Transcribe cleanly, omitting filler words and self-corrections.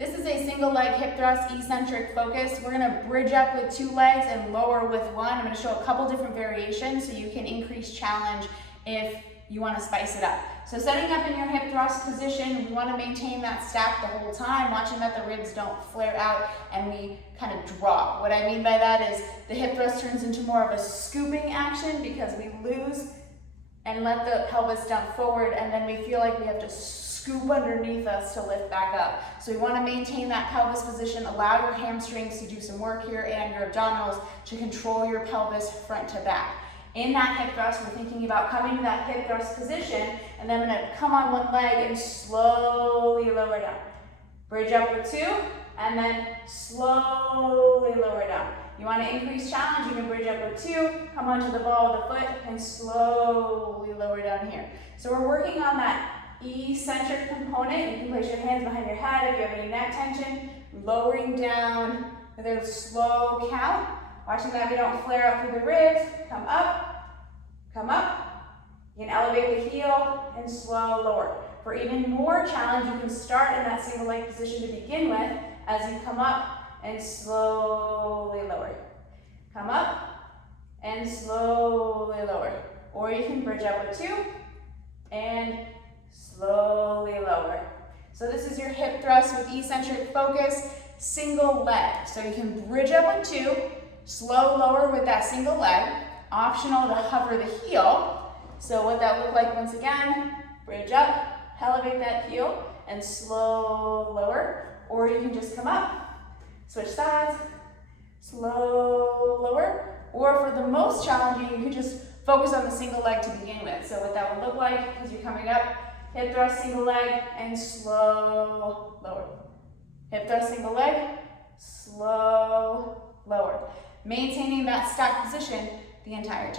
This is a single leg hip thrust, eccentric focus. We're gonna bridge up with 2 legs and lower with 1. I'm gonna show a couple different variations so you can increase challenge if you wanna spice it up. So setting up in your hip thrust position, we wanna maintain that stack the whole time, watching that the ribs don't flare out and we kind of drop. What I mean by that is the hip thrust turns into more of a scooping action because we lose and let the pelvis dump forward, and then we feel like we have to scoop underneath us to lift back up. So we want to maintain that pelvis position, allow your hamstrings to do some work here and your abdominals to control your pelvis front to back. In that hip thrust, we're thinking about coming to that hip thrust position, and then I'm going to come on one leg and slowly lower down. Bridge up with 2, and then slowly lower down. You want to increase challenge, you can bridge up with 2, come onto the ball of the foot, and slowly lower down here. So we're working on that eccentric component. You can place your hands behind your head if you have any neck tension, lowering down with a slow count, watching that we don't flare up through the ribs. Come up, come up. You can elevate the heel and slow lower. For even more challenge, you can start in that single leg position to begin with as you come up and slowly lower. Come up and slowly lower. Or you can bridge up with 2 and slowly lower. So this is your hip thrust with eccentric focus, single leg. So you can bridge up with 2, slow lower with that single leg, optional to hover the heel. So what that look like once again, bridge up, elevate that heel, and slow lower. Or you can just come up, switch sides, slow lower. Or for the most challenging, you can just focus on the single leg to begin with. So what that would look like is you're coming up, hip thrust, single leg, and slow lower. Hip thrust, single leg, slow lower. Maintaining that stacked position the entire time.